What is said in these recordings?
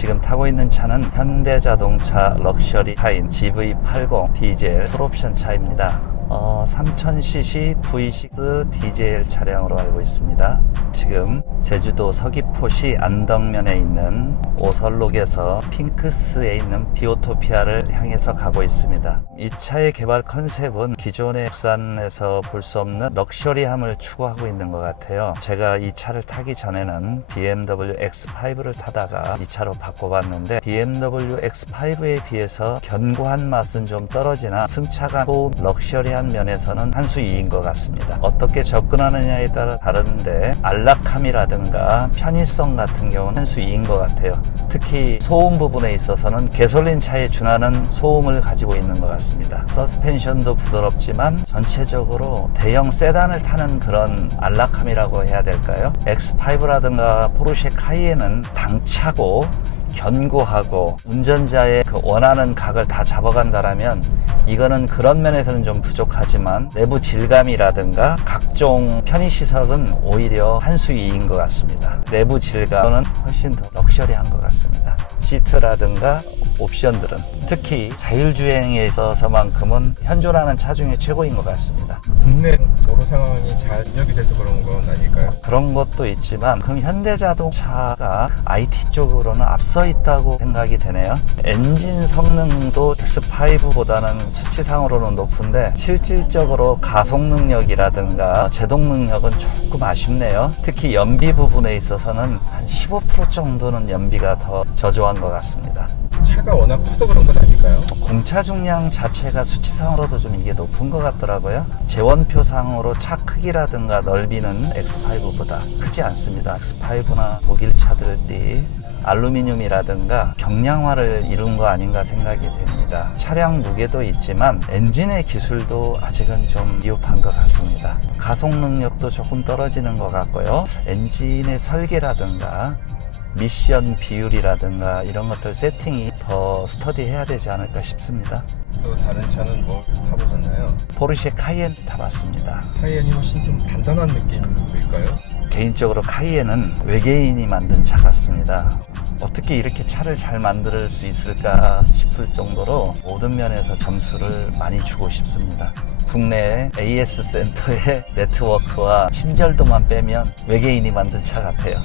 지금 타고 있는 차는 현대자동차 럭셔리 차인 GV80 디젤 풀옵션 차입니다. 3000cc V6 디젤 차량으로 알고 있습니다. 지금 제주도 서귀포시 안덕면에 있는 오설록에서 핑크스에 있는 비오토피아를 향해서 가고 있습니다. 이 차의 개발 컨셉은 기존의 국산에서 볼 수 없는 럭셔리함을 추구하고 있는 것 같아요. 제가 이 차를 타기 전에는 BMW X5를 타다가 이 차로 바꿔봤는데 BMW X5에 비해서 견고한 맛은 좀 떨어지나 승차감, 소음, 럭셔리한 면에서는 한 수 이인 것 같습니다. 어떻게 접근하느냐에 따라 다른데 안락함이라든가 편의성 같은 경우는 한 수 이인 것 같아요. 특히 소음 부분에 있어서는 가솔린 차에 준하는 소음을 가지고 있는 것 같습니다. 서스펜션도 부드럽지만 전체적으로 대형 세단을 타는 그런 안락함이라고 해야 될까요? X5라든가 포르쉐 카이엔은 당차고 견고하고 운전자의 그 원하는 각을 다 잡아간다라면 이거는 그런 면에서는 좀 부족하지만 내부 질감이라든가 각종 편의시설은 오히려 한 수 이인 것 같습니다. 내부 질감은 훨씬 더 럭셔리한 것 같습니다. 시트라든가 옵션들은 특히 자율주행에 있어서만큼은 현존하는 차 중에 최고인 것 같습니다. 국내 도로 상황이 잘 인역이 돼서 그런 건 아닐까요? 그런 것도 있지만 그럼 현대자동차가 IT 쪽으로는 앞서 있다고 생각이 되네요. 엔진 성능도 X5보다는 수치상으로는 높은데 실질적으로 가속 능력이라든가 제동 능력은 조금 아쉽네요. 특히 연비 부분에 있어서는 한 15% 정도는 연비가 더 저조한 것 같습니다. 차가 워낙 커서 그런 건 아닐까요? 공차 중량 자체가 수치상으로도 좀 이게 높은 것 같더라고요. 재원표상으로 차 크기라든가 넓이는 X5보다 크지 않습니다. X5나 독일 차들이 알루미늄이라든가 경량화를 이룬 거 아닌가 생각이 됩니다. 차량 무게도 있지만 엔진의 기술도 아직은 좀 미흡한 것 같습니다. 가속 능력도 조금 떨어지는 것 같고요. 엔진의 설계라든가 미션 비율이라든가 이런 것들 세팅이 더 스터디해야 되지 않을까 싶습니다. 또 다른 차는 뭘 타보셨나요? 포르쉐 카이엔 타봤습니다. 카이엔이 훨씬 좀 단단한 느낌일까요? 개인적으로 카이엔은 외계인이 만든 차 같습니다. 어떻게 이렇게 차를 잘 만들 수 있을까 싶을 정도로 모든 면에서 점수를 많이 주고 싶습니다. 국내 AS 센터의 네트워크와 친절도만 빼면 외계인이 만든 차 같아요.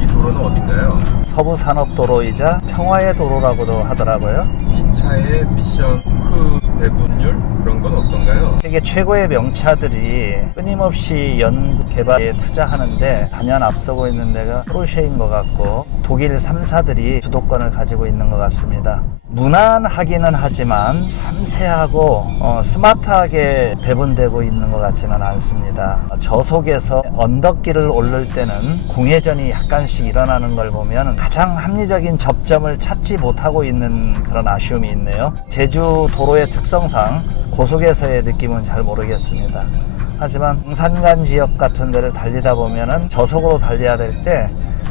이 도로는 어딘가요? 서부산업도로이자 평화의 도로라고도 하더라고요. 이 차의 미션 후 배분율 그런 건 어떤가요? 세계 최고의 명차들이 끊임없이 연구 개발에 투자하는데 단연 앞서고 있는 데가 포르쉐인 것 같고 독일 3사들이 주도권을 가지고 있는 것 같습니다. 무난하기는 하지만 섬세하고 스마트하게 배분되고 있는 것 같지는 않습니다. 저속에서 언덕길을 오를 때는 공회전이 약간씩 일어나는 걸 보면 가장 합리적인 접점을 찾지 못하고 있는 그런 아쉬움이 있네요. 제주 도로의 특성상 고속에서의 느낌은 잘 모르겠습니다. 하지만 등산간 지역 같은 데를 달리다 보면은 저속으로 달려야 될 때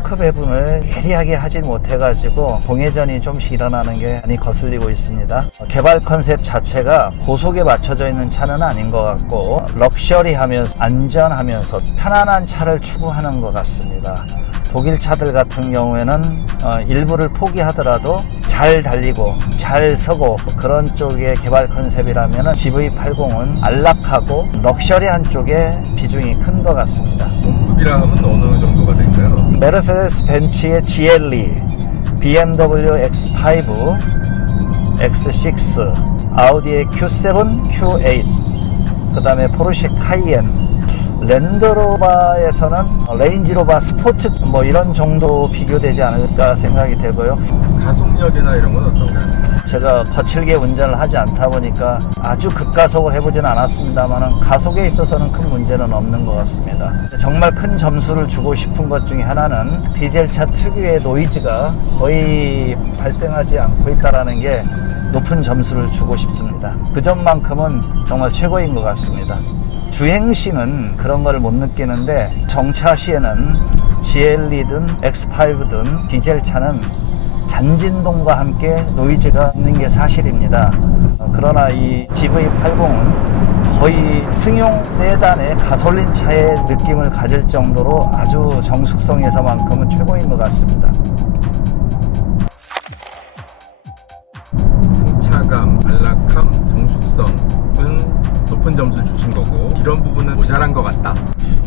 그 배분을 예리하게 하지 못해가지고 공회전이 좀씩 일어나는 게 많이 거슬리고 있습니다. 개발 컨셉 자체가 고속에 맞춰져 있는 차는 아닌 것 같고 럭셔리하면서 안전하면서 편안한 차를 추구하는 것 같습니다. 독일 차들 같은 경우에는 일부를 포기하더라도 잘 달리고 잘 서고 그런 쪽의 개발 컨셉이라면 GV80은 안락하고 럭셔리한 쪽에 비중이 큰 것 같습니다. 동급이라 하면 어느 정도가 될까요? 메르세데스 벤츠의 GLE, BMW X5, X6, 아우디의 Q7, Q8, 그 다음에 포르쉐 카이엔, 랜드로버에서는 레인지로버 스포츠 뭐 이런 정도 비교되지 않을까 생각이 되고요. 가속력이나 이런 건 어떤가요? 제가 거칠게 운전을 하지 않다 보니까 아주 급가속을 해보진 않았습니다만 가속에 있어서는 큰 문제는 없는 것 같습니다. 정말 큰 점수를 주고 싶은 것 중에 하나는 디젤차 특유의 노이즈가 거의 발생하지 않고 있다는 게 높은 점수를 주고 싶습니다. 그 점만큼은 정말 최고인 것 같습니다. 주행 시는 그런 걸 못 느끼는데 정차 시에는 GLE든 X5든 디젤 차는 잔진동과 함께 노이즈가 있는 게 사실입니다. 그러나 이 GV80은 거의 승용 세단의 가솔린 차의 느낌을 가질 정도로 아주 정숙성에서만큼은 최고인 것 같습니다. 승차감, 안락함, 정숙성은 높은 점수를 주신 거고 이런 부분은 모자란 것 같다.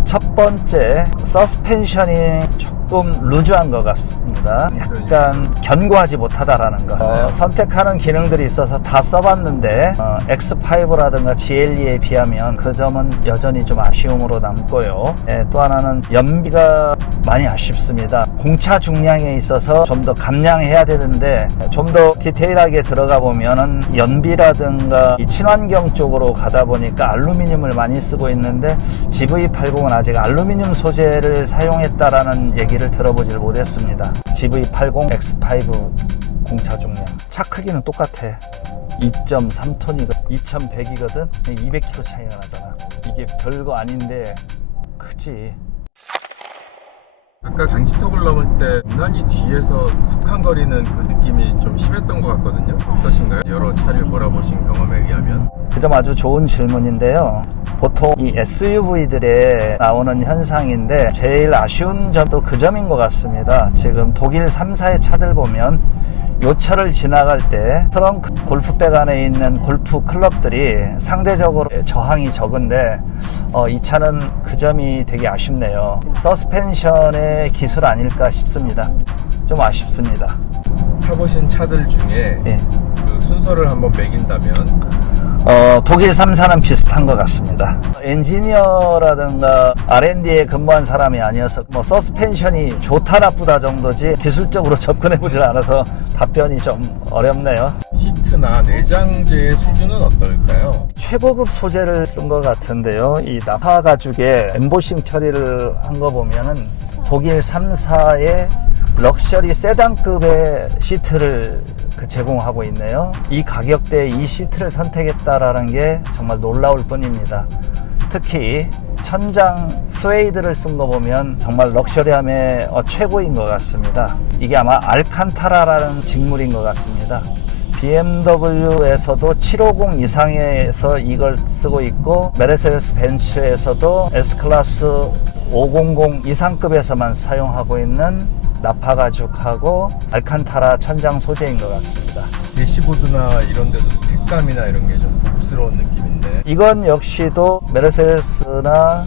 첫 번째, 서스펜션이 조금 루즈한 것 같습니다. 약간 견고하지 못하다라는 거. 선택하는 기능들이 있어서 다 써봤는데 X5라든가 GLE에 비하면 그 점은 여전히 좀 아쉬움으로 남고요. 또 하나는 연비가 많이 아쉽습니다. 공차 중량에 있어서 좀 더 감량해야 되는데 좀 더 디테일하게 들어가 보면은 연비라든가 이 친환경 쪽으로 가다 보니까 알루미늄을 많이 쓰고 있는데 GV80은 아직 알루미늄 소재를 사용했다라는 얘기를 들어보질 못했습니다. GV80 X5 공차 중량 차 크기는 똑같아. 2.3톤이고 2100이거든. 200kg 차이가 나잖아. 이게 별거 아닌데 크지. 아까 방지턱을 넘을 때 유난히 뒤에서 쿡한거리는 그 느낌이 좀 심했던 것 같거든요. 어떠신가요? 여러 차를 몰아보신 경험에 의하면. 그 점 아주 좋은 질문인데요. 보통 이 SUV들에 나오는 현상인데 제일 아쉬운 점도 그 점인 것 같습니다. 지금 독일 3사의 차들 보면 이 차를 지나갈 때 트렁크 골프백 안에 있는 골프 클럽들이 상대적으로 저항이 적은데 이 차는 그 점이 되게 아쉽네요. 서스펜션의 기술 아닐까 싶습니다. 좀 아쉽습니다. 타보신 차들 중에 예. 그 순서를 한번 매긴다면 독일 3사는 비슷한 것 같습니다. 엔지니어라든가 R&D에 근무한 사람이 아니어서 뭐 서스펜션이 좋다 나쁘다 정도지 기술적으로 접근해보질 않아서 답변이 좀 어렵네요. 시트나 내장재의 수준은 어떨까요? 최고급 소재를 쓴 것 같은데요. 이 나파 가죽에 엠보싱 처리를 한 거 보면은 독일 3사의 럭셔리 세단급의 시트를 제공하고 있네요. 이 가격대에 이 시트를 선택했다라는 게 정말 놀라울 뿐입니다. 특히 천장 스웨이드를 쓴 거 보면 정말 럭셔리함의 최고인 것 같습니다. 이게 아마 알칸타라라는 직물인 것 같습니다. BMW에서도 750 이상에서 이걸 쓰고 있고 메르세데스 벤츠에서도 S클래스 500 이상급에서만 사용하고 있는 나파 가죽하고 알칸타라 천장 소재인 것 같습니다. 대시보드나 이런 데도 색감이나 이런 게 좀 고급스러운 느낌인데 이건 역시도 메르세데스나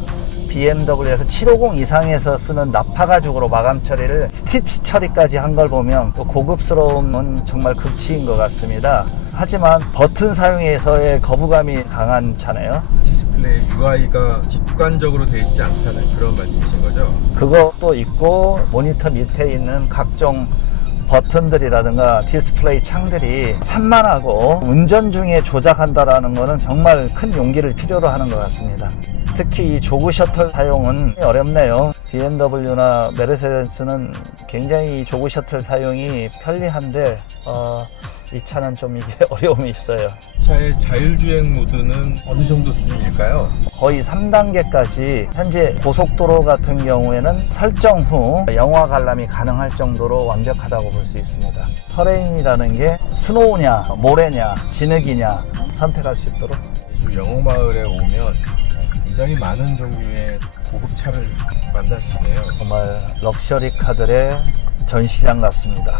BMW에서 750 이상에서 쓰는 나파 가죽으로 마감 처리를 스티치 처리까지 한 걸 보면 또 고급스러움은 정말 극치인 것 같습니다. 하지만 버튼 사용에서의 거부감이 강한 차네요. 디스플레이 UI가 직관적으로 되어 있지 않다는 그런 말씀이신 거죠? 그것도 있고 모니터 밑에 있는 각종 버튼들이라든가 디스플레이 창들이 산만하고 운전 중에 조작한다라는 것은 정말 큰 용기를 필요로 하는 것 같습니다. 특히 이 조그 셔틀 사용은 어렵네요. BMW나 메르세데스는 굉장히 조그 셔틀 사용이 편리한데 이 차는 좀 이게 어려움이 있어요. 차의 자율주행 모드는 어느 정도 수준일까요? 거의 3단계까지 현재 고속도로 같은 경우에는 설정 후 영화 관람이 가능할 정도로 완벽하다고 볼 수 있습니다. 터레인이라는 게 스노우냐 모래냐 진흙이냐 선택할 수 있도록. 제주 영흥마을에 오면 굉장히 많은 종류의 고급차를 만날 수 있네요. 정말 럭셔리 카들의 전시장 같습니다.